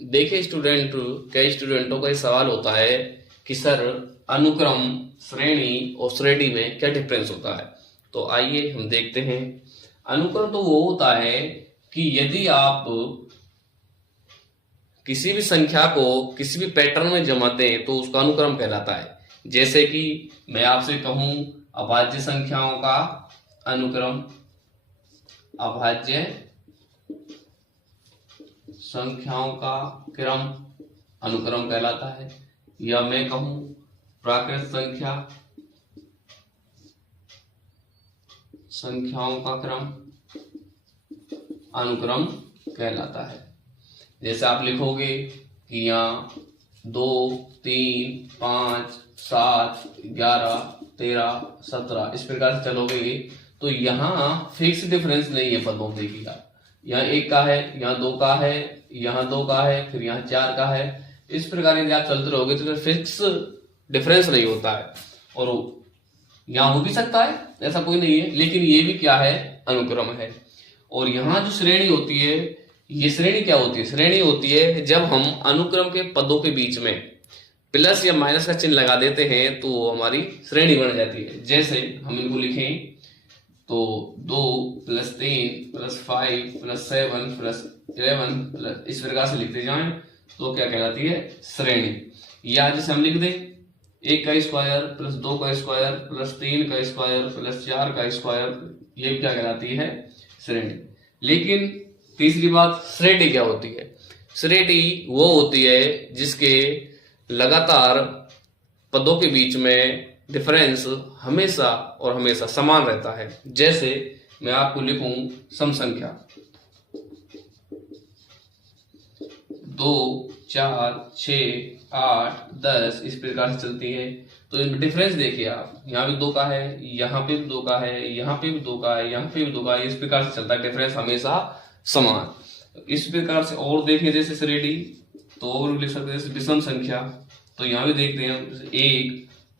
देखिए स्टूडेंट, कई स्टूडेंटों का ये सवाल होता है कि सर अनुक्रम, श्रेणी और श्रेणी में क्या डिफरेंस होता है। तो आइए हम देखते हैं। अनुक्रम तो वो होता है कि यदि आप किसी भी संख्या को किसी भी पैटर्न में जमाते हैं तो उसका अनुक्रम कहलाता है। जैसे कि मैं आपसे कहूं अभाज्य संख्याओं का अनुक्रम, अभाज्य संख्याओं का क्रम अनुक्रम कहलाता है, या मैं कहूं प्राकृत संख्याओं का क्रम अनुक्रम कहलाता है। जैसे आप लिखोगे कि यहाँ 2, 3, 5, 7, 11, 13, 17 इस प्रकार से चलोगे तो यहाँ फिक्स डिफरेंस नहीं है पदों। देखिएगा यहाँ 1 का है, यहाँ 2 का है, यहाँ 2 का है, फिर यहाँ 4 का है। इस प्रकार यदि आप चलते रहोगे तो फिक्स डिफरेंस नहीं होता है। और यहाँ हो भी सकता है, ऐसा कोई नहीं है, लेकिन ये भी क्या है, अनुक्रम है। और यहाँ जो श्रेणी होती है, ये श्रेणी क्या होती है, श्रेणी होती है जब हम अनुक्रम के पदों के बीच में प्लस या माइनस का चिन्ह लगा देते हैं तो हमारी श्रेणी बन जाती है। जैसे हम इनको लिखें तो 2 + 3 + 5 + 7 + 11 इस प्रकार से लिखते जाएं तो क्या कहलाती है, श्रेणी। या जैसे हम लिख दें 1 का स्क्वायर + 2 का स्क्वायर + 3 का स्क्वायर + 4 का स्क्वायर, ये भी क्या कहलाती है, श्रेणी। लेकिन तीसरी बात, श्रेणी क्या होती है, श्रेणी वो होती है जिसके लगातार पदों के बीच में डिफरेंस हमेशा और हमेशा समान रहता है। जैसे मैं आपको लिखूं सम संख्या 2, 4, 6, 8, 10 इस प्रकार से चलती है। तो इनमें डिफरेंस देखिए आप, यहाँ भी 2 का है, यहाँ पे भी 2 का है, यहाँ पे भी 2 का है, यहाँ पे भी 2 का है, इस प्रकार से चलता है, डिफरेंस हमेशा समान। इस प्रकार से और देखें जैसे श्रेणी तो और लिख सकते हैं जैसे विषम संख्या, तो यहाँ भी देखते हैं 1,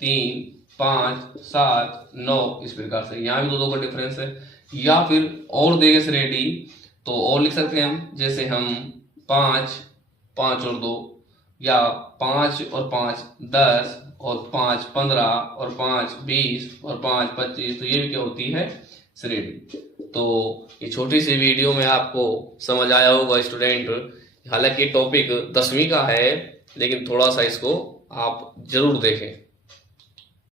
3, 5, 7, 9 इस प्रकार से, यहाँ भी 2 का डिफरेंस है। या फिर और देखें श्रेणी तो और लिख सकते हैं हम, जैसे हम 5, 5 और 2, या 5 और 5 10 और 5 15 और 5 20 और 5 25, तो ये भी क्या होती है, श्रेणी। तो ये छोटी सी वीडियो में आपको समझ आया होगा स्टूडेंट। हालांकि टॉपिक 10वीं का है, लेकिन थोड़ा सा इसको आप जरूर देखें।